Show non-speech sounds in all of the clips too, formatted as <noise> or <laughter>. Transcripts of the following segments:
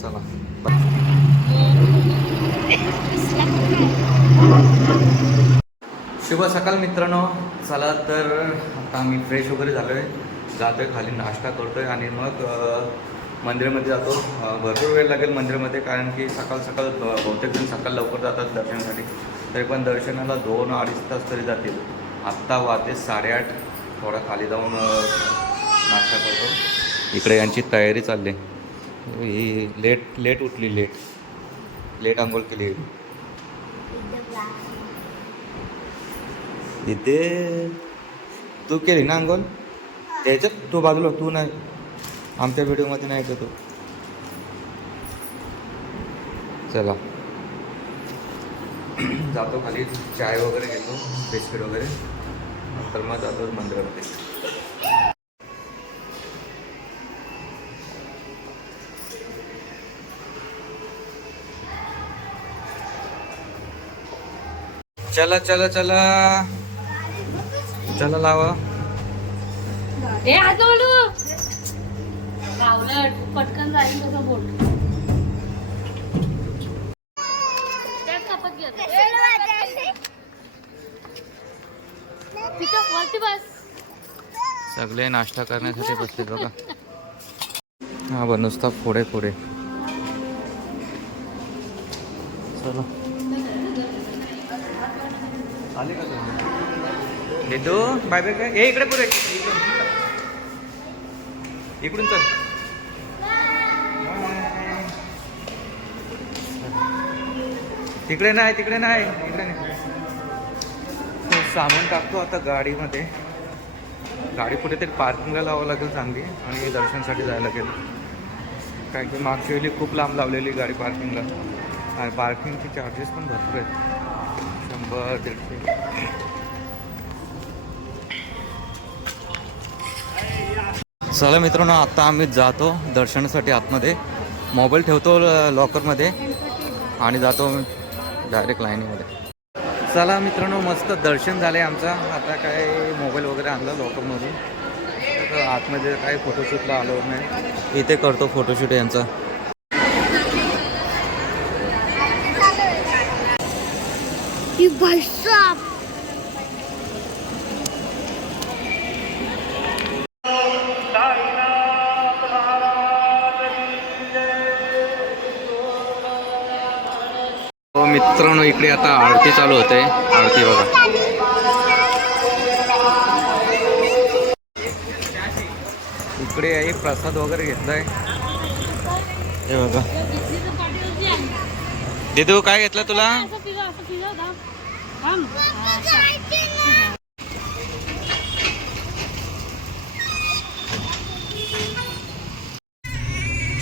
चला. शुभ सकाळ मित्रांनो. चला तर आता आम्ही फ्रेश वगैरे झालो आहे जातो आहे खाली नाश्ता करतो आहे आणि मग मंदिरामध्ये जातो. भरपूर वेळ लागेल मंदिरामध्ये कारण की सकाळ सकाळ बहुतेक जण सकाळ लवकर जातात दर्शनासाठी. तरी पण दर्शनाला दोन अडीच तास तरी जातील. आत्ता वाजते साडेआठ. थोडा खाली जाऊन नाश्ता करतो. इकडे यांची तयारी चालली. आहे. ही लेट लेट उठली लेट. लेट आंघोळ केली. इथे तू केली ना अंगोल त्याच्यात तू बाजूला तू नाही. आमच्या व्हिडिओमध्ये नाही येतो तू. चला. जातो खाली चाय वगैरे घेतो बिस्किट वगैरे. नंतर मग जातो मंदिरामध्ये. चला चला चला. चला लावा. पटकन जाईल तसं बोट. सगळे नाश्ता करण्यासाठी बसले बघा. हा बघ नुसता पुढे पुढे. चला. आले का देतो बाय बाय काय हे इकडे पुरे इकडून चल. तिकडे नाही तिकडे नाही. इकडे नाही. सामान टाकतो आता गाडीमध्ये. गाडी कुठेतरी पार्किंगला लावावं लागेल चांगली आणि दर्शनसाठी जायला लागेल. कारण की मागच्या वेळी खूप लांब लावलेली गाडी पार्किंगला. आणि पार्किंगचे चार्जेस पण भरपूर आहेत. शंभर दीडशे चला मित्रांनो आता आम्ही जातो दर्शनासाठी आतमध्ये. मोबाईल ठेवतो ल- लॉकरमध्ये आणि जातो डायरेक्ट लाईनीमध्ये चला मित्रांनो मस्त दर्शन झाले आमचं. आता काय मोबाईल वगैरे आणला लॉकरमधून आतमध्ये काय फोटोशूटला आलो नाही. इथे करतो फोटोशूट यांचा. हो मित्रांनो इकडे आता आरती चालू होते. आरती बघा. इकडे आहे प्रसाद वगैरे घेतलाय. हे बघा. दिदू काय घेतलं तुला? थांब.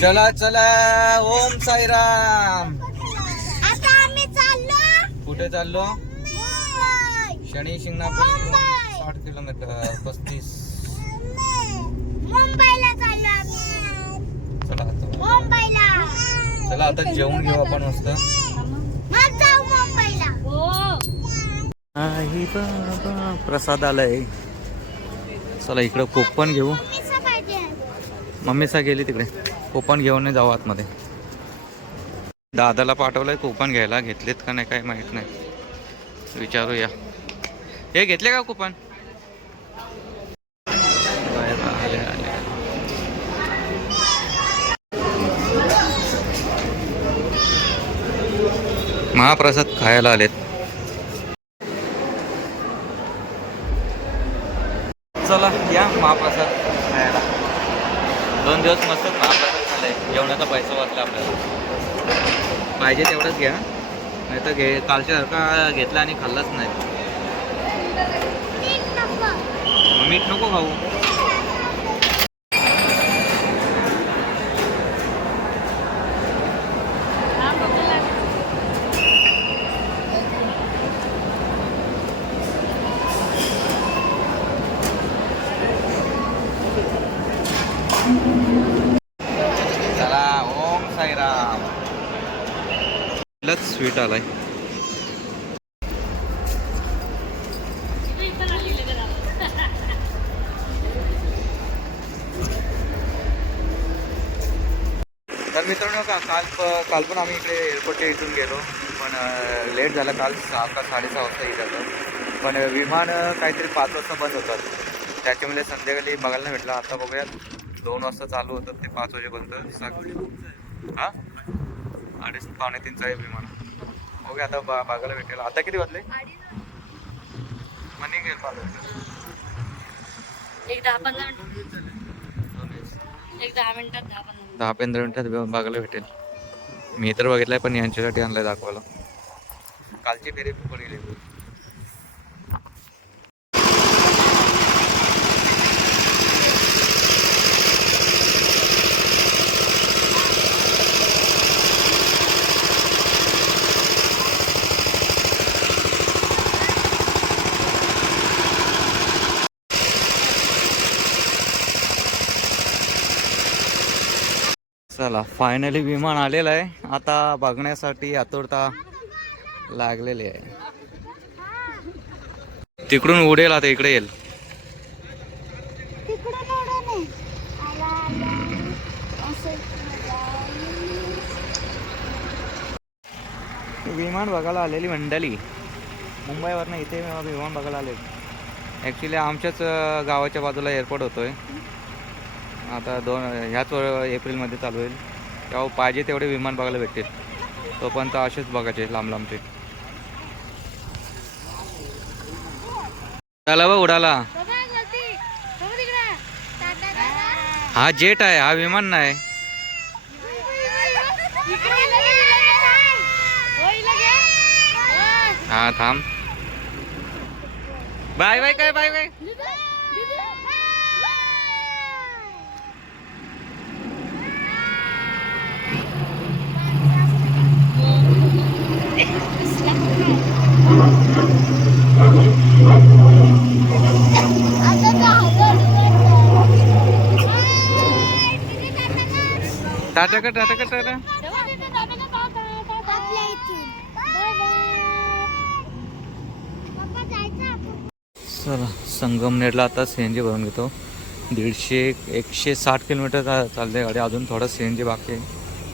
चला चला. ओम साईराम. आता आम्ही चाललो. कुठे चाललो? मुंबई. शनी शिंगणापूर मुंबई. साठ किलोमीटर पस्तीस. मुंबईला चाललो आम्ही. चला आता. मुंबईला. चला आता जेवण घेऊ आपण मस्त मग जाऊ मुंबईला हो आई बाबा प्रसाद आलाय. चला इकडं कोपन घेऊ. मम्मीसा गेली तिकडे. कोपन घेऊन नाही जाऊ आतमध्ये. दादाला पाठवलंय कोपन घ्यायला. घेतलेत का नाही काय माहीत नाही. विचारूया. हे घेतले का आले. महाप्रसाद खायला आलेत. महाप्रसाद खायला. दोन दिवस मस्त महाप्रसाद खाल्लाय. जेवणाचा पैसा वाचला आपल्याला. पाहिजे तेवढंच घ्या. नाही तर घे कालच्यासारखा घेतला आणि खाल्लाच नाही. मीठ नको खाऊ थांब बघायला. चला ओम साईराम स्वीट आलाय इथं इथं नाही लिहिलं जरा. तर मित्रांनो का काल प- काल पण आम्ही इकडे एअरपोर्टच्या इथून गेलो पण लेट झालं काल सहा का साडेसहा वाजता इथं पण विमान काहीतरी पाच वाजता बंद होतात त्याच्यामुळे संध्याकाळी बघायला नाही भेटलं. आता बघूया दोन वाजता चालू होतं ते पाच वाजेपर्यंत. हां? अडीच पावणे तीनचा आहे विमान. ओके आता बा बघायला भेटेल. आता किती वाजले? मनी गेल पाच वाजता. एक दहा पंधरा मिनिट. एक दहा मिनिटात दहा पंधरा दहा पंधरा मिनिटात बघायला भेटेल. मी तर बघितलंय पण यांच्यासाठी आणलंय दाखवायला. कालची फेरी पण गेली चला फायनली विमान आलेलं आहे. आता बघण्यासाठी आतुरता लागलेली आहे. तिकडून उडेल आता इकडे येईल. विमान बघायला आलेली मंडळी. मुंबईवरनं इथे विमान बघायला आले ॲक्च्युली आमच्याच गावाच्या बाजूला एअरपोर्ट होतोय. आता दोन ह्याच एप्रिलमध्ये चालू होईल. तेव्हा पाहिजे तेवढे विमान बघायला भेटतील. तोपर्यंत असेच बघायचे लांब लांबचे उडाला बा उडाला. हा जेट आहे हा विमान नाही. हा थांब. बाय बाय काय बाय बाय दीदी, दीदी. आता झालं. हाय, दीदी, टाटा कर. टाटा का टाटा का टाटा कर, टाटा, चला संगमनेरला आता सी एन जी भरून घेतो. दीडशे एकशे साठ किलोमीटर चालते गाडी. अजून थोडं सी एन जी बाकी आहे.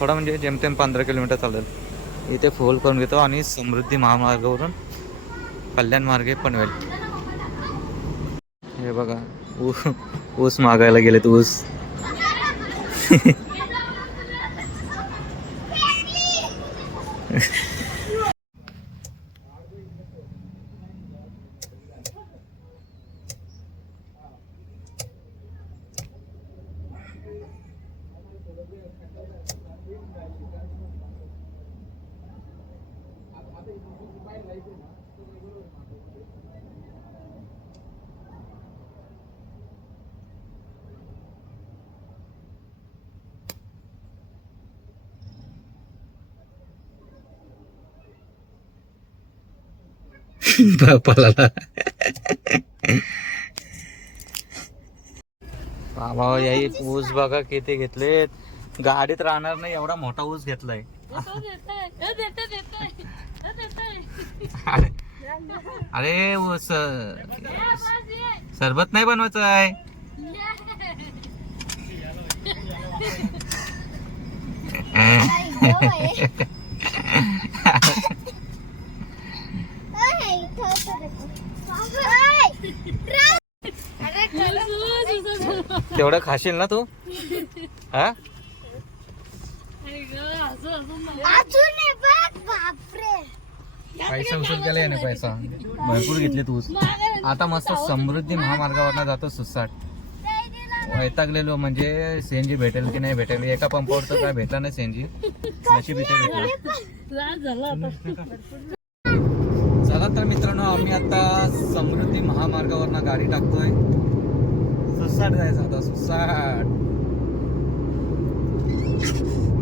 थोडा म्हणजे जेमतेम पंधरा किलोमीटर चालेल. इथे फुल करून घेतो आणि समृद्धी महामार्गावरून कल्याण मार्गे पनवेल. हे बघा ऊ- ऊस मागायला गेलेत ऊस. <laughs> <laughs> बापाला बाबा याही ऊस बघा किती घेतलेत. गाडीत राहणार नाही एवढा मोठा ऊस घेतलाय. अरे अरे ऊस सरबत नाही बनवायचं आहे <laughs> ओय, इथं होतं ते. ओय, राव. अरे, चला. तेवढं खाशील ना तू? हा. पैसा उचल केला याने पैसा. भरपूर घेतले ऊस आता मस्त समृद्धी महामार्गावर जातो सुसाट. वैतागलेलो म्हणजे सीएनजी भेटेल की नाही भेटेल? एका पंपावर तर काय भेटला नाही सीएनजी नशीब इथे भेटलं. तर मित्रांनो आम्ही आता समृद्धी महामार्गावरनं गाडी टाकतोय. सुसाट जायचं आता सुसाट.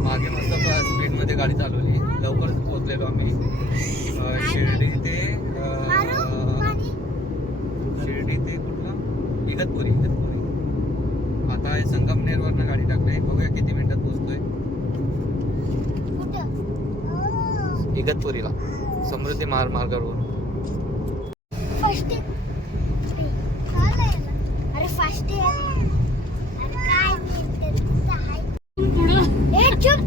मागे मस्त स्पीडमध्ये गाडी चालवली. लवकरच पोहोचलेलो आम्ही. शिर्डी ते. शिर्डी ते कुठला? इगतपुरी इगतपुरी. आता हे संगमनेरवरनं गाडी टाकली. बघूया किती मिनिटात पोहोचतोय. इगतपुरीला. समृद्धी महामार्गावरून फर्स्ट आहे. चालेल ना. अरे फर्स्ट आहे. अरे काय नाही, ते तिथं आहे. पुढं ए, चुप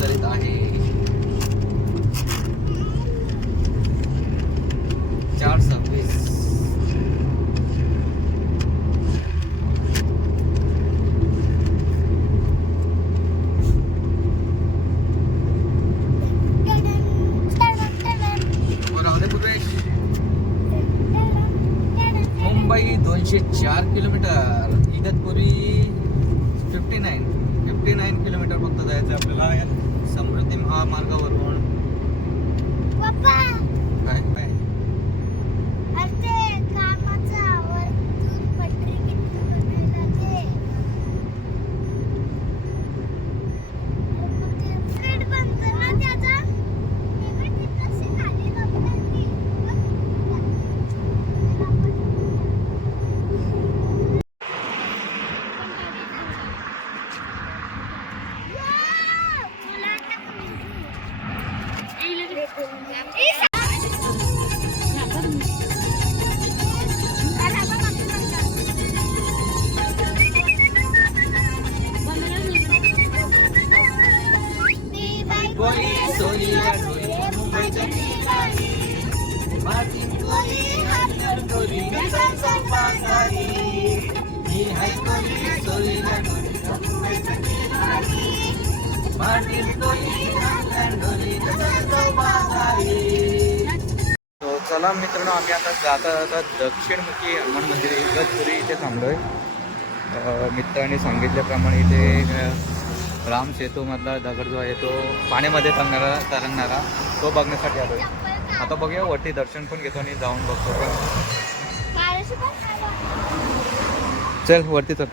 करीत आहे चार सव्वीस राहू पूर्वेश मुंबई दोनशे चार kilometre. Igatpuri fifty nine fifty nine kilometre फक्त जायचं आपल्याला. समृद्धी महामार्गावरून. काय काय? चला मित्रांनो आम्ही आता जाता जाता दक्षिणमुखी हनुमान मंदिर इगतपुरी इथे थांबलोय. अ, मित्रांनी सांगितल्याप्रमाणे इथे राम सेतूमधला दगड जो आहे तो पाण्यामध्ये तरंगणारा तरंगणारा तो बघण्यासाठी आलोय. आता बघूया वरती दर्शन पण घेतो आणि जाऊन बघतो पण चल वरती चल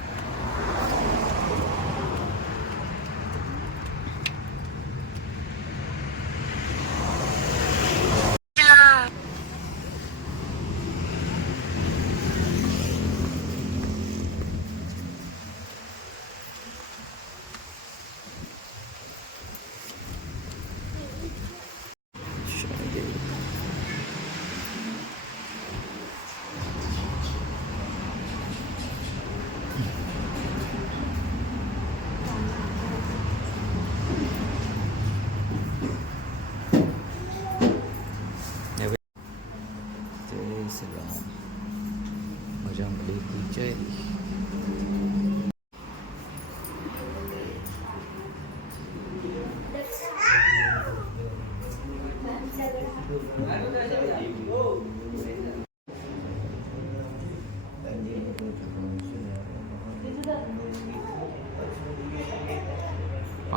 जय श्रीराम भजन जय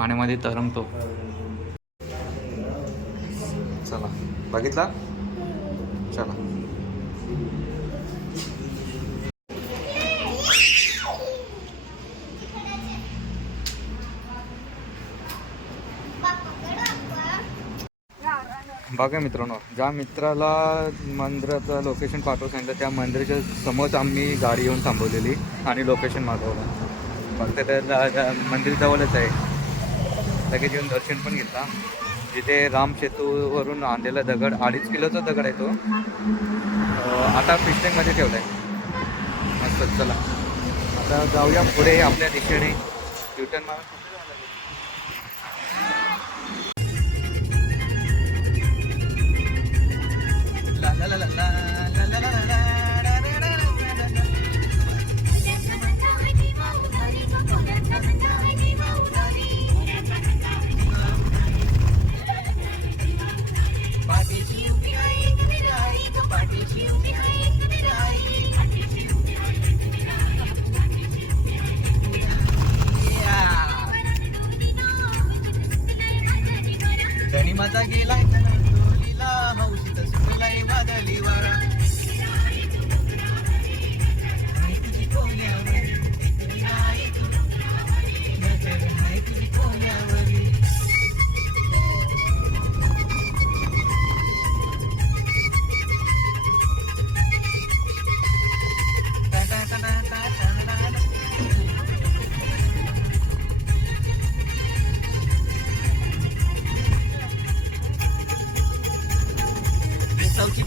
पाण्यामध्ये तरंगतो. चला. बघितला? चला. बघा मित्रांनो ज्या मित्राला मंदिराचं लोकेशन पाठवू सांगितलं त्या मंदिराच्या समोरच आम्ही गाडी येऊन थांबवलेली आणि लोकेशन मागवलं. फक्त त्या मंदिर जवळच आहे. लगेच येऊन दर्शन पण घेतला. जिथे राम सेतूवरून आणलेला दगड अडीच किलोचा दगड आहे तो. आता फिस्टिंगमध्ये ठेवला आहे मस्त चला. आता जाऊया पुढे आपल्या दिशेने. युटर्न मारून la la la la la la la la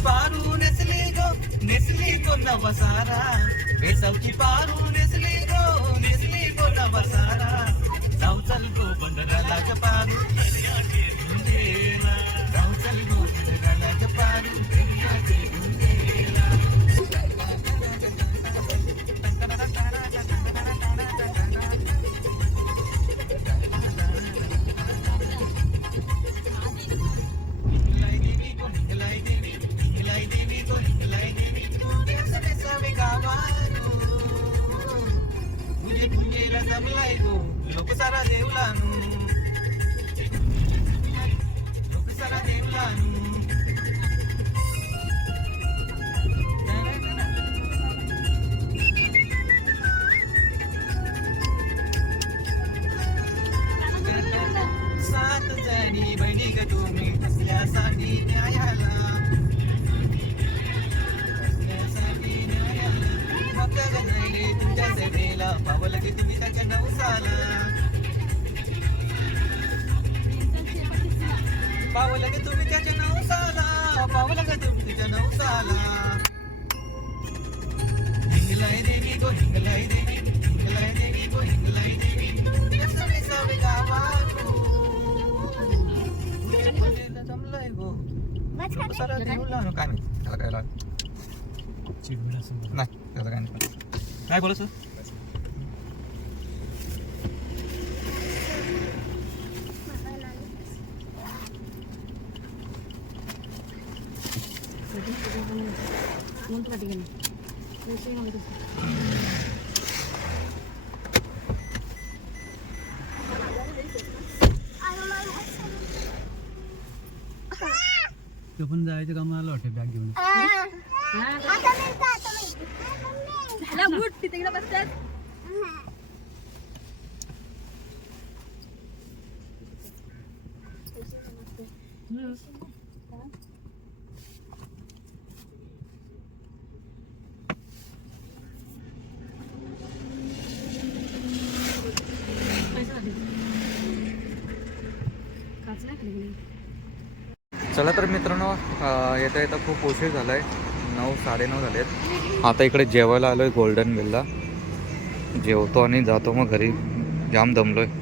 పారు నెసలేగో నెసలీ కొన్న బసారా వేసవికి పారు నెసలేగో నెసలీ కొన్న బసారా సంవత్సరాలకు బండర లాగపారు సంవత్సరాలకు బండర లాగపారు నమిలైదు ఒకసార దేవులాను ఒకసార దేవులాను सात जणी बहिणी ग तुम्ही असल्यासाठी न्यायाला. असल्यासाठी न्यायाला. मग तुमच्या सेवेला पावलं की तुम्ही पावलं गे तुम्ही त्याच्या नवसाला पावलं गे तुम्ही त्याच्या नवसाला. हिंगलाई देवी गो हिंगलाई देवी हिंगलाई देवी गो हिंगलाई देवी. व्यसने सवे गावातून तुमच्या जमलंय गो. सारा देऊला काय नाही त्याला काय नाही त्याला काय नाही. काय बोलायचं? तो पण जायचं का मला वाटतं बॅग घेऊन आता मी जातो मी. चला तर मित्रांनो येता येता खूप उशीर झाला आहे नऊ साडेनऊ झाले आहेत आता इकडे जेवायला आलो आहे गोल्डन बिलला जेवतो आणि जातो मग घरी. जाम दमलो आहे